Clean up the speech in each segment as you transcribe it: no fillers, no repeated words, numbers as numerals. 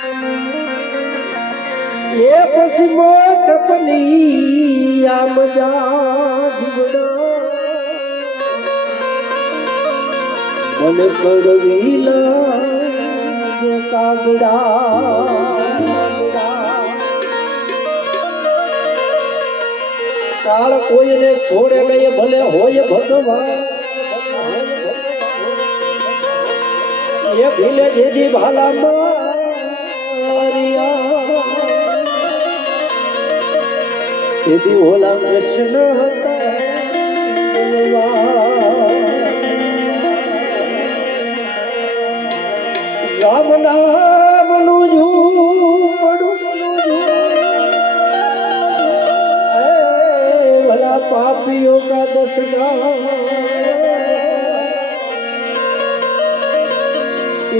એ પછી મોટપની આમ જા જીવડા મને કડવી લાગે કાગડા કાળ કોઈને છોડે નહીં ભલે હોય ભગવાન એ ભીલે જેદી ભાલા મારિયા તેદી ઓલા કૃષ્ણ હતા રામ નામનું ભલા પાપીઓ કા દસના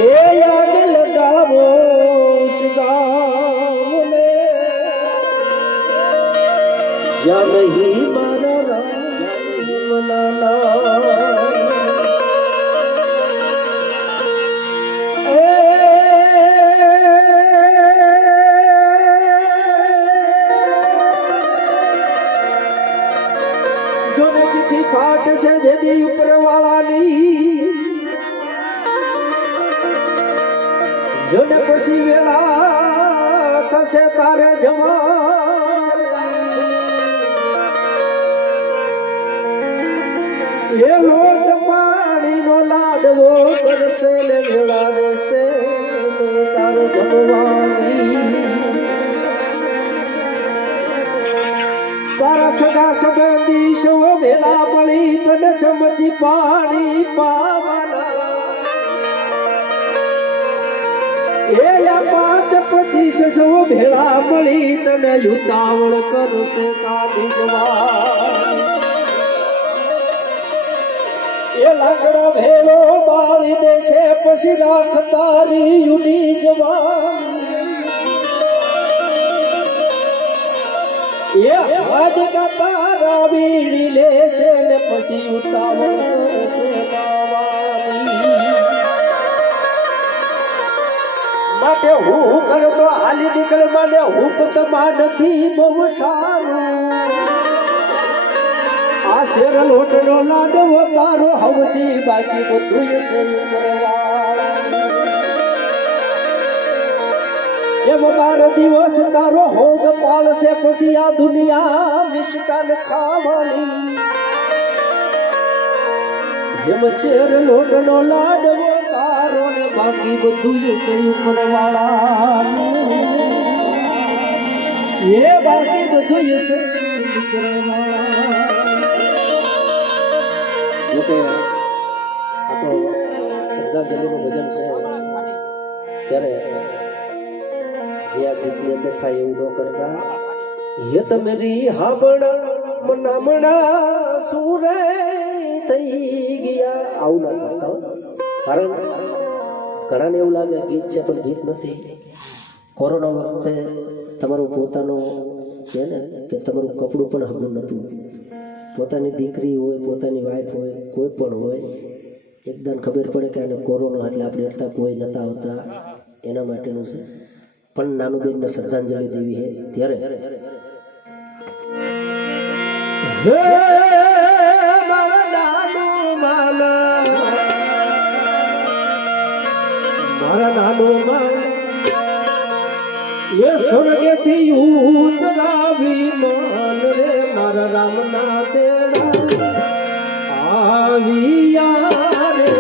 એ યાદ લગાવો સુદામને જ્યાં નહીં મારા રામ નાના જોને ચિઠ્ઠી ફાટ છે જેદી ઉપર વાળાની જોને પછી વેળા થશે તારે જવા એ લોટ પાણીનો લાડવો કરશે ને વેળા રહેશે તારે જમવાની તારા સગા સંબંધી સો વેળા મળી તને ચમચી પાણી પાવાના એ 5-25 સો ભેળા મળી તને યુતાવળ કરશે કાઢી જવા એ લાકડા ભેળો બાળી દેશે પછી રાખ તારી યુની જવા એ હાડકા તારા વીણી લેશે ને પછી ઉતાવળ કરશે માવાની માટે હું કરતો હાલી નીકળ મને હુકતમાં નથી બહુ સારું આ શેર લોટનો લાડવો તારો હવસી બાકી બધું છે જેમ 12 દિવસ તારો હોગ પાલશે પછી આ દુનિયા મિષ્ટાન ખાવાની જેમ શેર લોટનો લાડવો તારો ને બાકી બધું છે ઉપરવાળા એ બાકી બધું છે ઉપરવાળા જોકે આ તો શ્રદ્ધાંજલિનું ભજન છે ત્યારે જે આ ગીતની અંદર થાય એવું ન કરતા હે તમેરી હાબણા મનામણા સુરે થઈ ગયા આવું ના કરતા કારણ ઘણાને એવું લાગે ગીત છે પણ ગીત નથી કોરોના વખતે તમારું પોતાનું છે ને કે તમારું કપડું પણ હમણાં નહોતું પોતાની દીકરી હોય પોતાની વાઈફ હોય કોઈ પણ હોય એકદમ ખબર પડે કે આને કોરોના એટલે આપણે એટલા કોઈ નતા આવતા એના માટેનું છે પણ નાનું બેનને શ્રદ્ધાંજલિ દેવી છે ત્યારે મારા નાનો માન એ સ્વર્ગેથી ઉતરાવી માન રે મારા રામના તેડા આવ્યા રે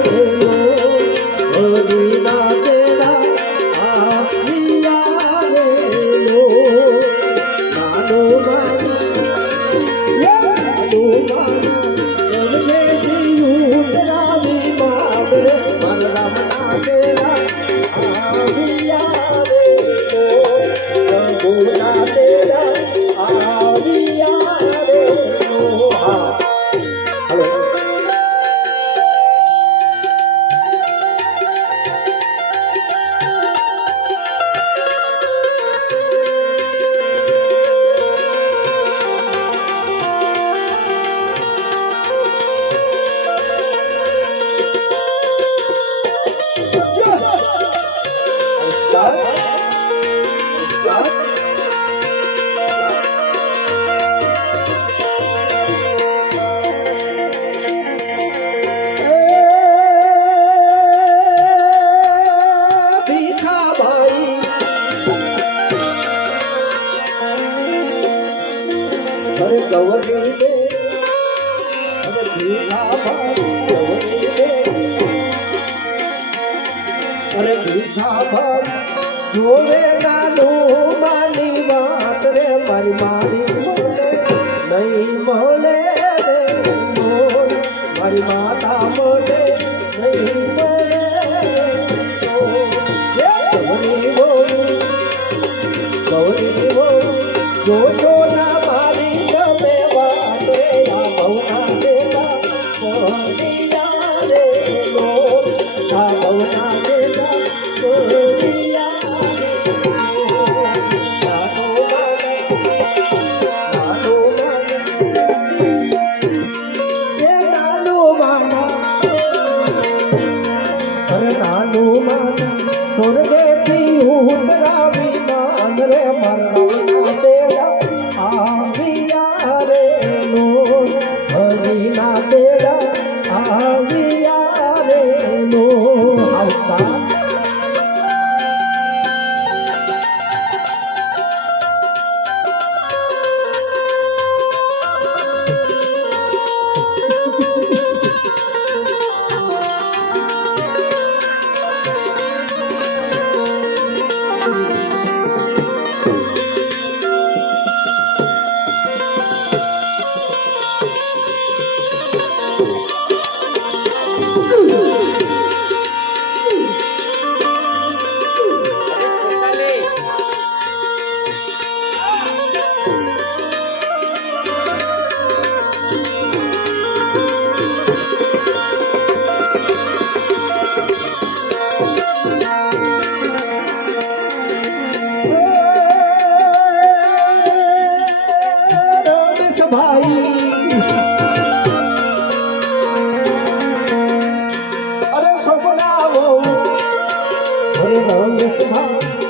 હરિના તેડા ભીખા ભાઈ જોવે નાનું માની વાત રે મારી મારી બોલે નહીં બોલે રે બોલ મારી માતા બોલે નહીં બોલે ગૌરી બોલ ગૌરી બોલ જોશો ના મારી ગમે વાત રે આ ભવના દેતા ગોરિયા રે બોલ આ ભવના દેતા ગોરિયા સ્વર્ગેથી ઉતરાવી માન રે મરણા તેરા આવ્યા રે નો હરિના તેરા આવ્યા રે નો આવતા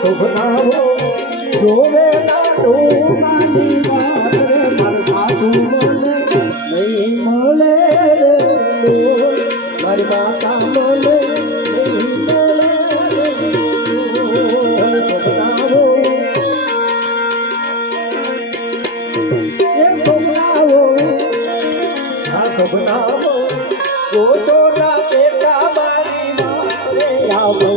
શોભનાવો જોવે નાનું માની વાત રે મારી સાસુ મને નહીં મળે રે મારી માતા મને નહીં મળે શોભનાવો એ શોભનાવો આ શોભનાવો જોશોના પેટા મારી વાત રે આવો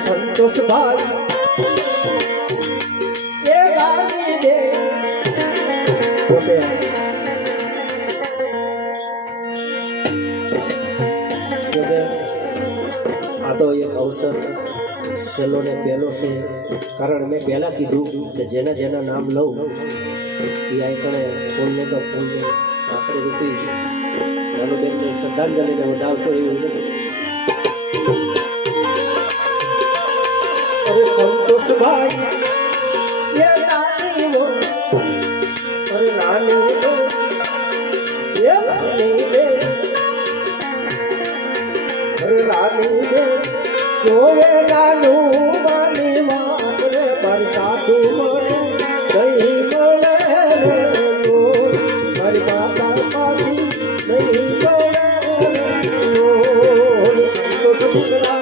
સંતોષભાઈ એ ગાડી દે આ તો એક અવસર છેલ્લો ને પહેલો છે કારણ મેં પહેલા કીધું કે જેના જેના નામ લઉં એ આઈકણે ફૂલને તો ફૂલ આખરે રૂપી નાનુબેનને શ્રદ્ધાંજલિને વધાવશો એવું નથી. અરે સંતોષભાઈ એ નાની વો અરે નાની વો એ નાની વે અરે નાની વે જોવે નાનું માની વાત રે પર સાસુ મળે નહીં મળે મારી માતા પાછી નહીં મળે સંતોષ દીકરા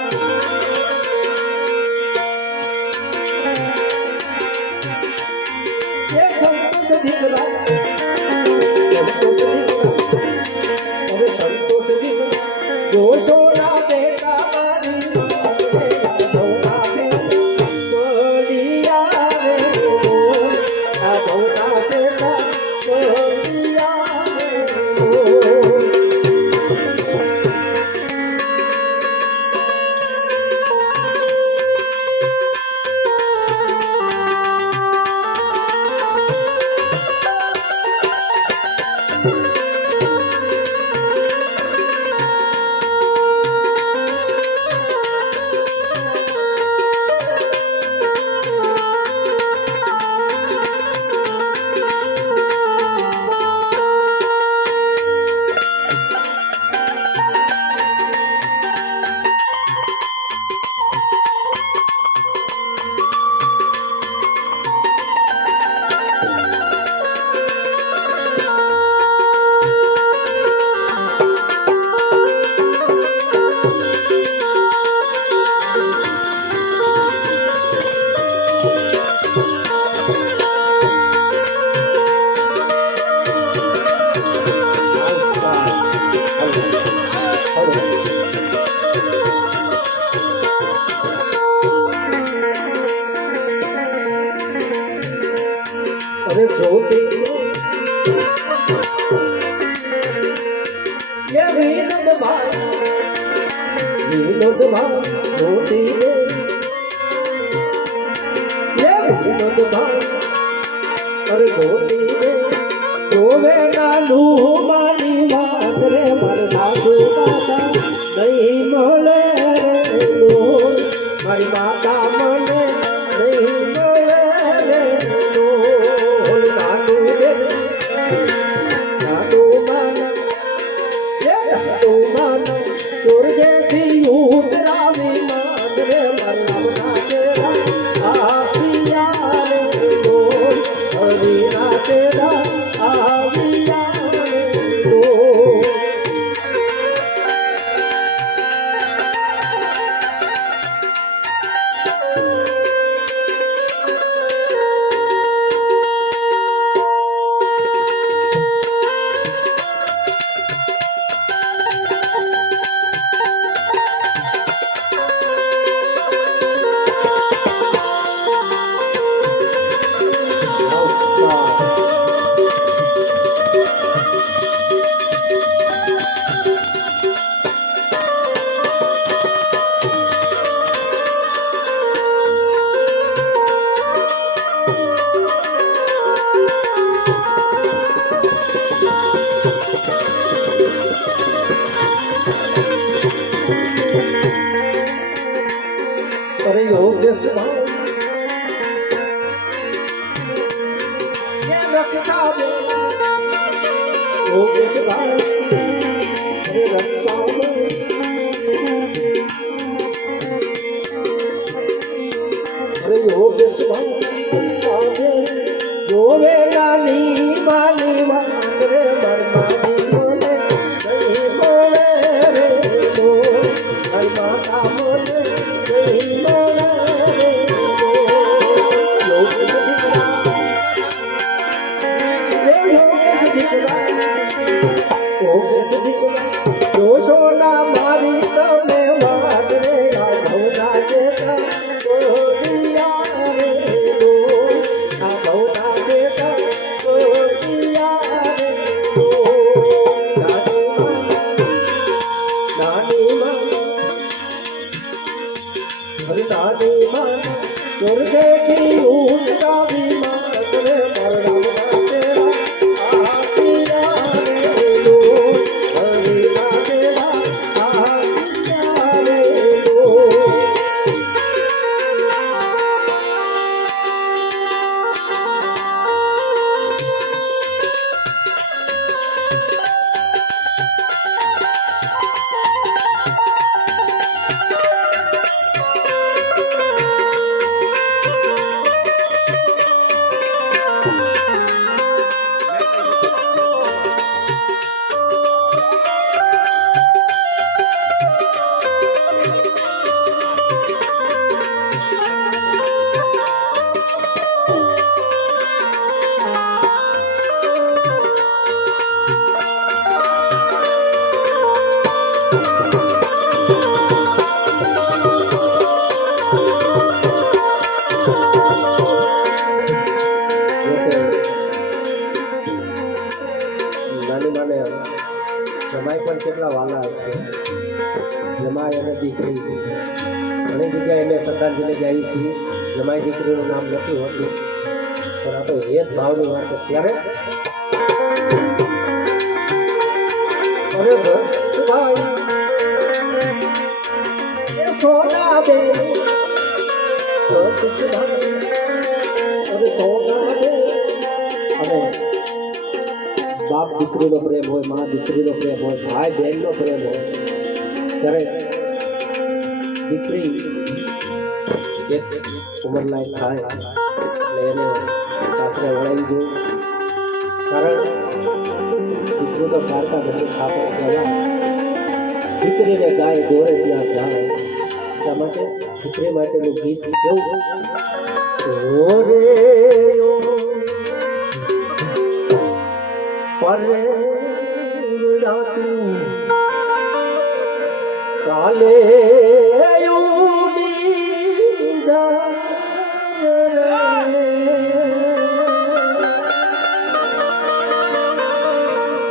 અરે જોતી ये विनोद भाई जोती ये विनोद भाई और जोती जोवे नानू मानी बात रे मार सासू पाछा नहीं મળે રે લોર મારી માતા મને નહીં મળે રે લોર નાનુ રે નાનુ માના ચોરગેથી ઉતરાવી માન રે મરણા તેરા આપિયા રે બોલ હરીના તેરા આપિયા રે બોલ अरे योगेश भाई ये रक्षा में योगेश भाई अरे रक्षा में अरे योगेश भाई रक्षा में जोवे नानी मानी मान रे मरमानी मोने नहीं मोने रे तो हर माता मोने नहीं मोने रे योगेश दिखला योगेश दिखला जो सोना मारी तने वाट रे आ भौना से का दिया रे दो आ भौना से का दिया रे दो नानी मां हरि नानी मां दुर्गे की उठता भी मात रे मरना तेरा आपिया रे दो हरि तेरा आपिया रे दो નાની માને જમાઈ પણ કેટલા વાલા હશે જમાઈ અને દીકરી ઘણી જગ્યાએ મેં શ્રદ્ધાંજલિ ગાઈ છે જમાઈ દીકરીનું નામ નથી હોતું પણ આ તો હેત ભાવની વાત છે ત્યારે અરે સુભાઈ એ સોના બે સત સુભાઈ અરે સોના બે અને બાપ દીકરીનો પ્રેમ હોય મા દીકરીનો પ્રેમ હોય ભાઈ બહેનનો પ્રેમ હોય ત્યારે દીકરી એક ઉંમરલાયક થાય એટલે એને સાસરે વળાવી જોઈએ કારણ દીકરી તો પારકા ઘરની ખાતર કહેવાય દીકરીને ગાય દોરે ત્યાં જાય એટલા માટે દીકરી માટેનું ગીત કેવું ઓરે પરે રાતું કાલે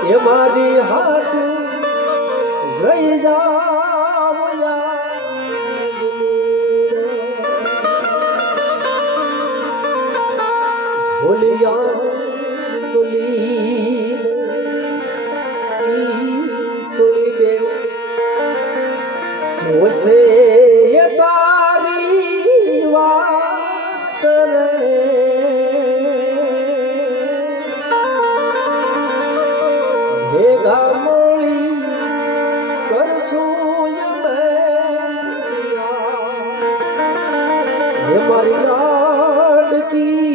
એ મારી હાટું રહી જાવ ભૂલિયા ભૂલી દેવ જોશે તારી વાત રે ભેગા મળી કરશું હે મારી લાડકી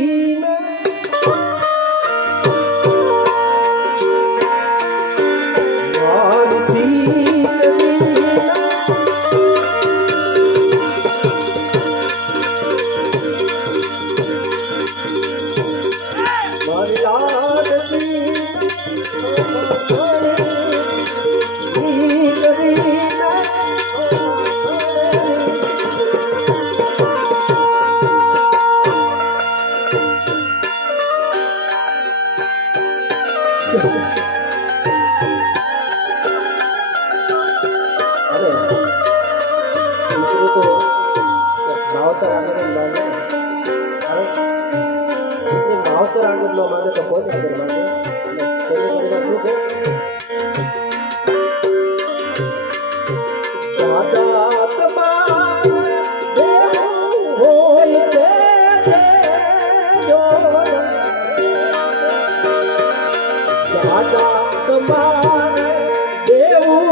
માવતર આનંદ નો માને તો કોઈ નહીં માને શું કે દાદા તમારે હોય કે દાદા તમારે દેવું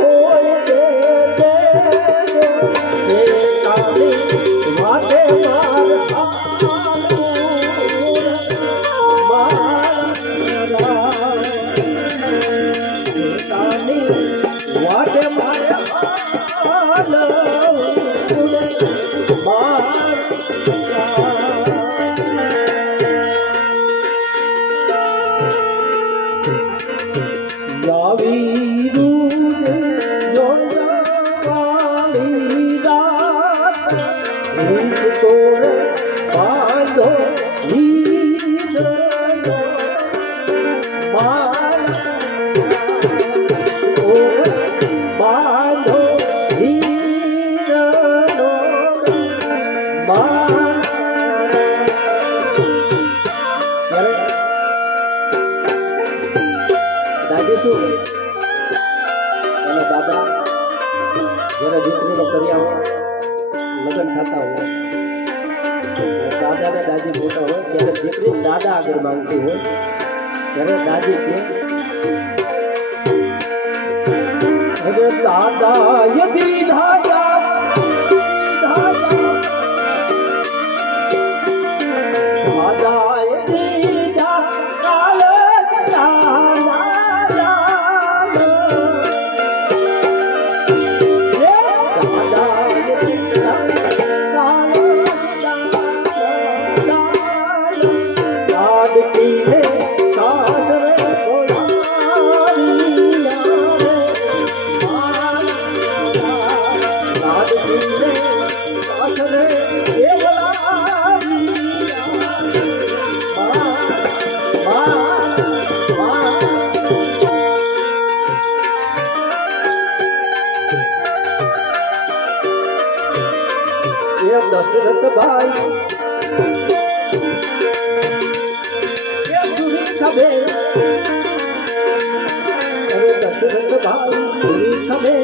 હોય કે વાટે માર દાદી શું એના દાદા જ્યારે દીકરીનો કર્યા હોય લગ્ન થતા હોય દાદા ને દાદી મોટા હોય ત્યારે દીકરી દાદા આગળ માંગતી હોય ત્યારે દાદી કે હવે દાદા યદી ધાયા दशरथ भाई सुनी खबे अरे दशरथ भाई सुनी खबे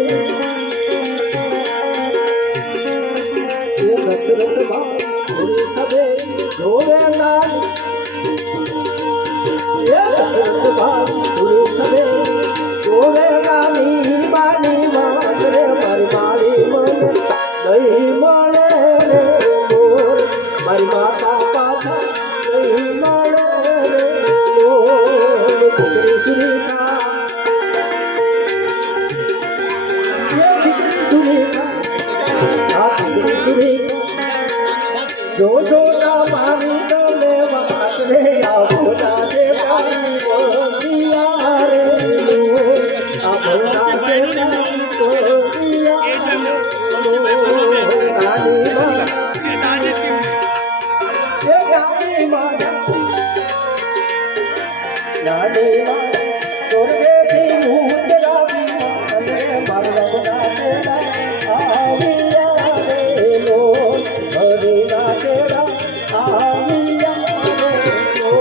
दशरथ भाई सुनी खबे जोरे नाल दशरथ भाई सुनी खबे जोरे नानी बानी मारे मारी माली मन नहीं मारे મારી માતા પાછા નહીં મળે દીકરી સુરીતા જોશો ના મારી તમે વાત રે આભોના છે બોલિયા રે આભોના છે બોલિયા નાની માં સ્વર્ગેથી ઉતરાવી અને મારા આવ્યા રે લો હરિના ચેરા આવ્યા રે લો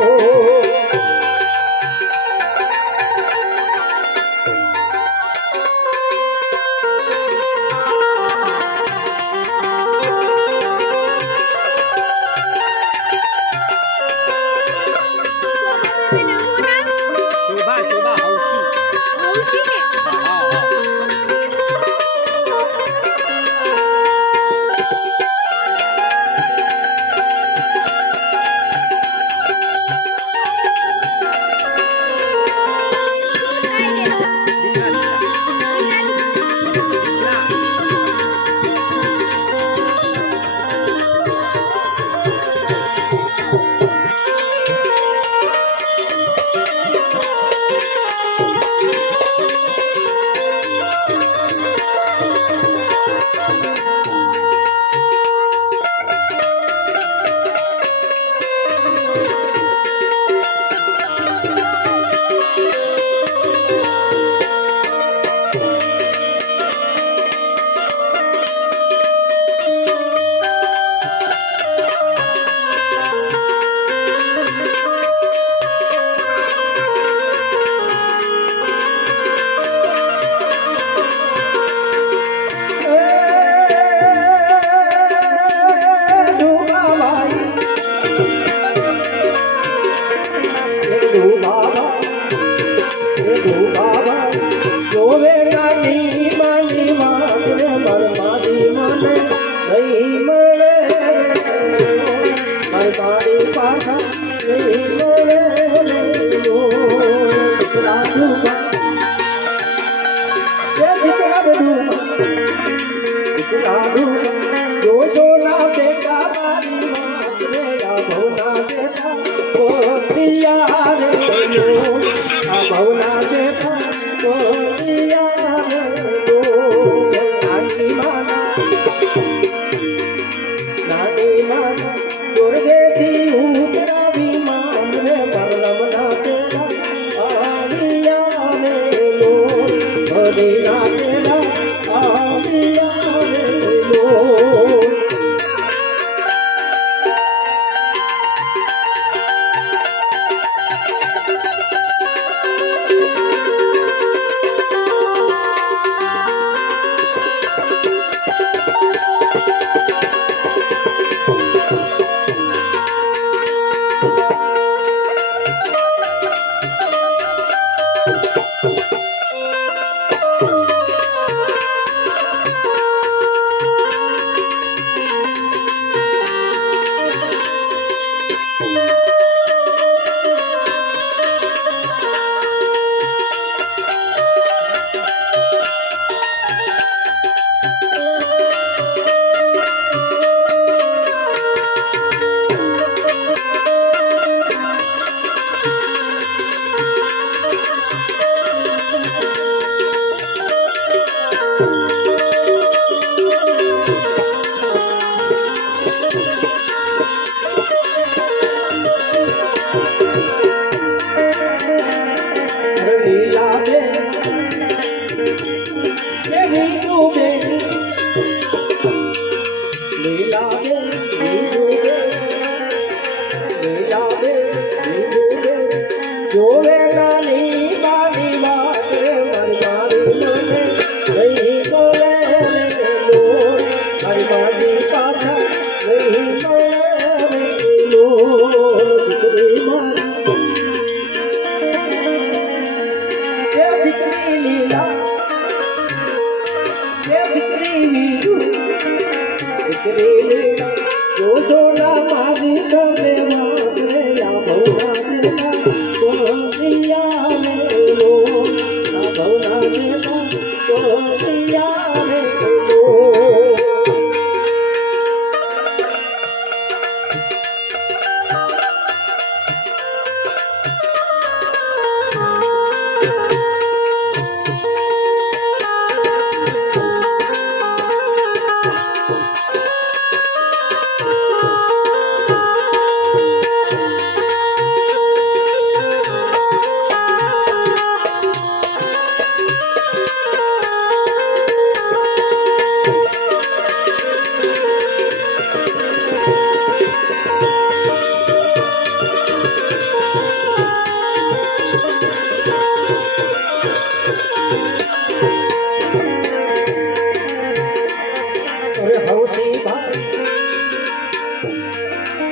અરે હવસી ભાઈ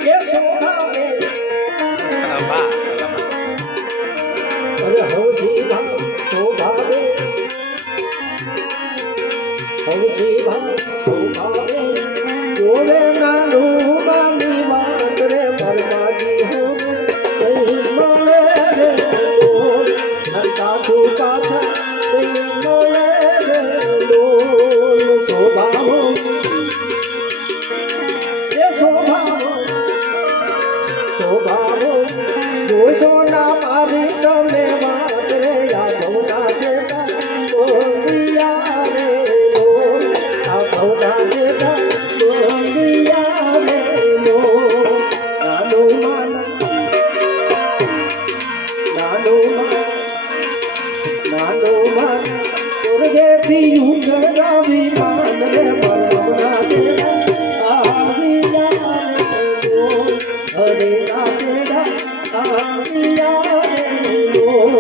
એ શોભાવે અરે હવસી ભાઈ શોભાવે હવસી ભાઈ શોભાવે જોવે નાનું માની વાત રે પરમાજી હું નહીં મળે રે લોલ સાસુ પાછા નહીં મળે રે લોલ શોભાવો એ શોભાવો શોભાવો જોશો ના મારી તમે વાત રે યાદવના છે બોલિયા રે લોલ યાદવના છે બોલિયા રે લોલ નાનું માન સ્વર્ગેથી ઉતરા વિમાન રે પરમના તેડા આવ્યા રે લોલ હરે ના તેડા આવ્યા રે લોલ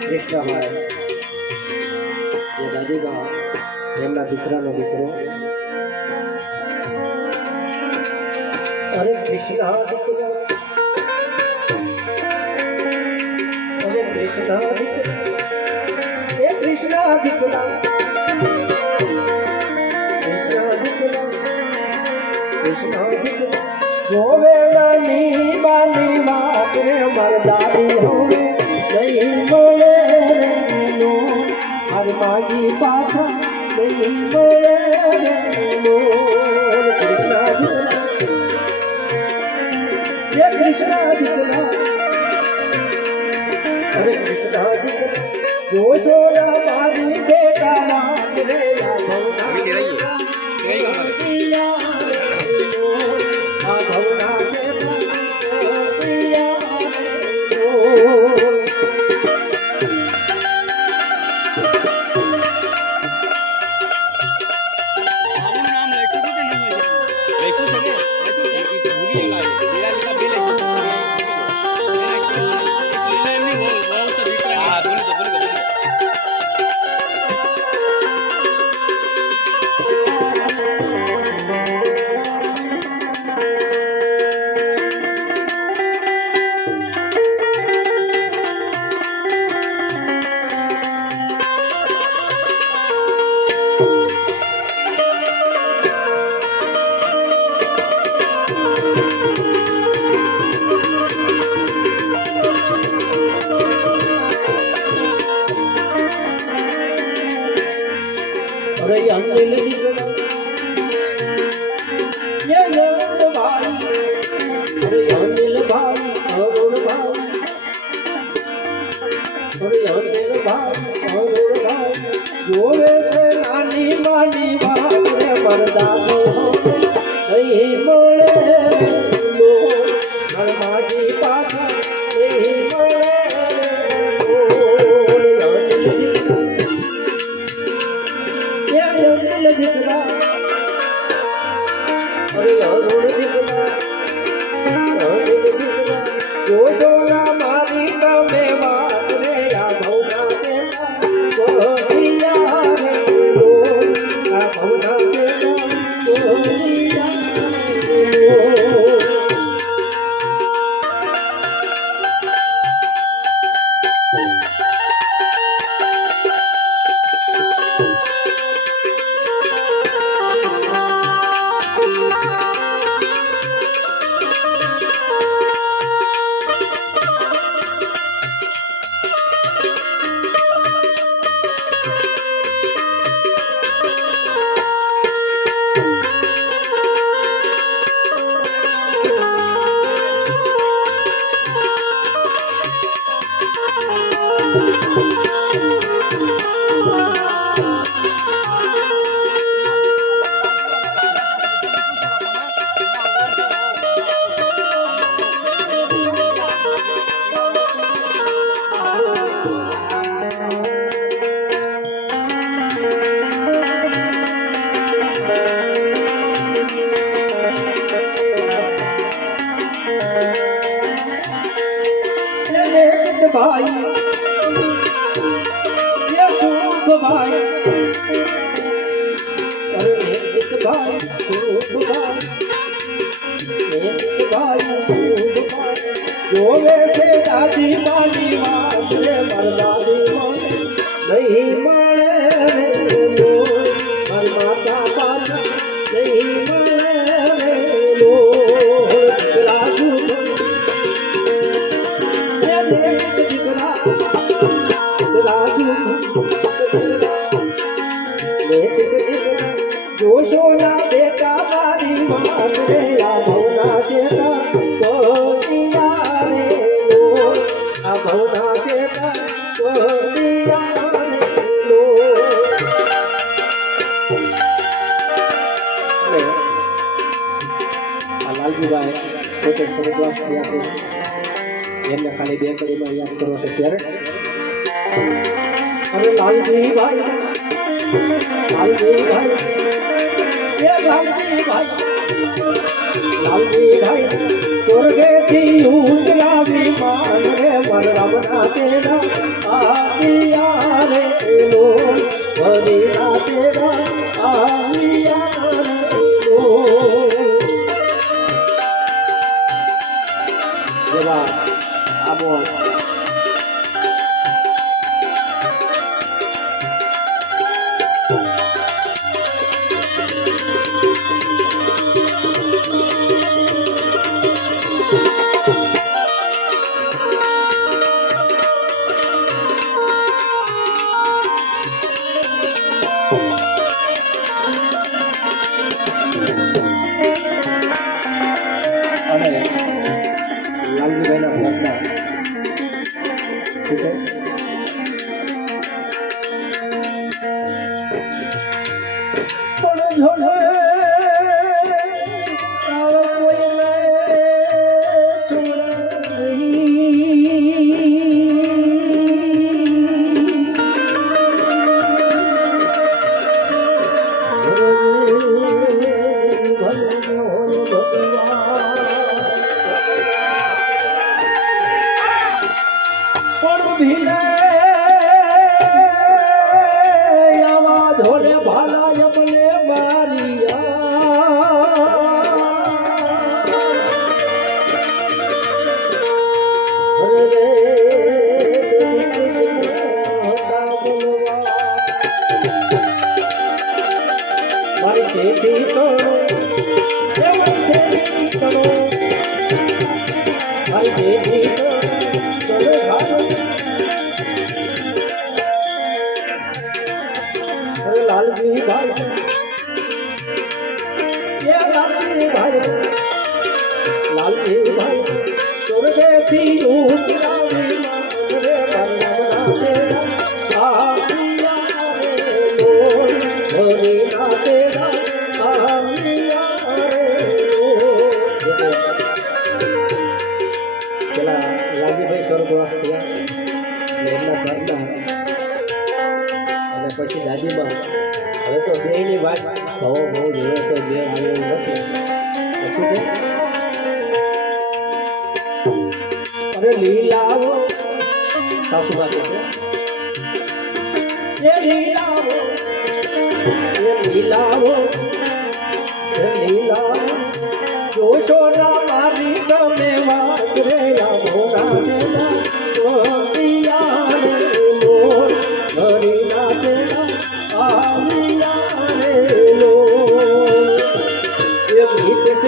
કૃષ્ણભાઈ જે દાદીબા એમના દીકરાનો દીકરો અરે કૃષ્ણ દીકરા અરે કૃષ્ણ દીકરા એ કૃષ્ણ દીકરા કૃષ્ણ દીકરા કૃષ્ણ દીકરા ગોવેલાની બાની વાત રે મરદારી હવે નહીં મળે રે લોલ મારી પાછા નહીં મળે રે લોલ કૃષ્ણ દીકરા એ કૃષ્ણ દીકરા અરે કૃષ્ણ દીકરા જોશો ના મારી બેટા વાત રે યાદવના અરે અંજલ દીકરા ये अंजल भाई अरे अंजल भाई अरुण भाई अरे अंजल भाई अरुण भाई जोवे से नानी मानी बात रे मरदानो नहीं મળે લોલ મારી પાછા નહીં મળે દીકરા અરે અરુણ દીકરા જોશો ના મારી તમે વાત રે યાદવના છે બોલિયા રે લોલ યાદવના છે બોલિયા રે ભાઈ ये शुभ भाई अरे एक भाई शुभ भाई एक भाई शुभ भाई जो वैसे दादी मानी मात रे मरदादी मां नहीं मळे रे लो मर माता पाता नहीं मळे रे लो रासु जोशोना बेटा मारी मान रे आ भवना चेता तो दिया रे लो आ भवना चेता तो दिया रे लो लालजी भाई પોતે સ્વર્ગવાસ થયા છે એમને ખાલી બે કડીમાં યાદ કરો છે ત્યારે અરે લાલજી ભાઈ ये लालजी भाई स्वर्गेથી ઉતરા વિમાન રે વરરામના તેરા આવિયા રે લો વરીના તેરા આવિયા રે લો જેવા આબો लालजी भाई ये लालजी भाई स्वर्गेથી ઉતરા વિમાન રે વરરામના તેરા આવિયા રે લો વરીના તેરા આવિયા રે લો પેલા લાલજીભાઈ સ્વર્ગવાસ થયા એમના ઘરના અને પછી દાદીમાં હવે તો બેની વાત બહુ જોઈએ તો બે એવું નથી શું કે અરે લીલાઓ સાસુમા કે છે એ લીલાઓ જોશો ના મારી તમે વાત રે ભોળા છે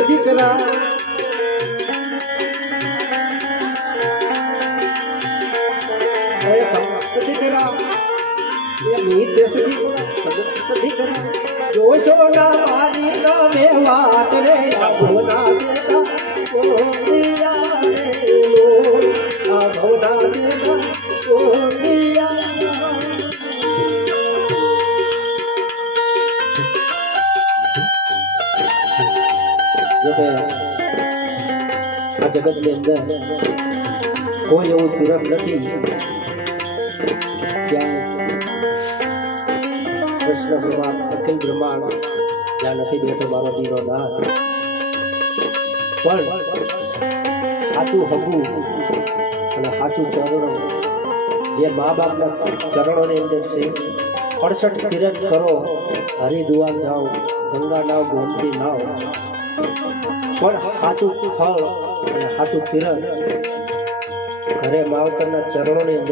દીકરા સમસ્ત દીકરા સમસ્ત દીકરા જોશો ના મારી તમે વાત રે ભોના જેતા ઓડિયા રે લો આ ભોના જેતા ઓડિયા જોકે આ જગતની અંદર કોઈ એવું તીરથ નથી ક્યાંય કૃષ્ણ ભગવાન અખિલ બ્રહ્માંડ જ્યાં નથી બેઠો મારો દીનો નાથ પણ સાચું હગું અને સાચું ચરણ જે મા બાપના ચરણોની અંદર છે 68 તીરથ કરો, હરિદ્વાર જાઓ, ગંગા નાવ, ગોમતી નાવ, પણ સાચું ફળ અને સાચું તીરથ ઘરે માવતરના ચરણોની અંદર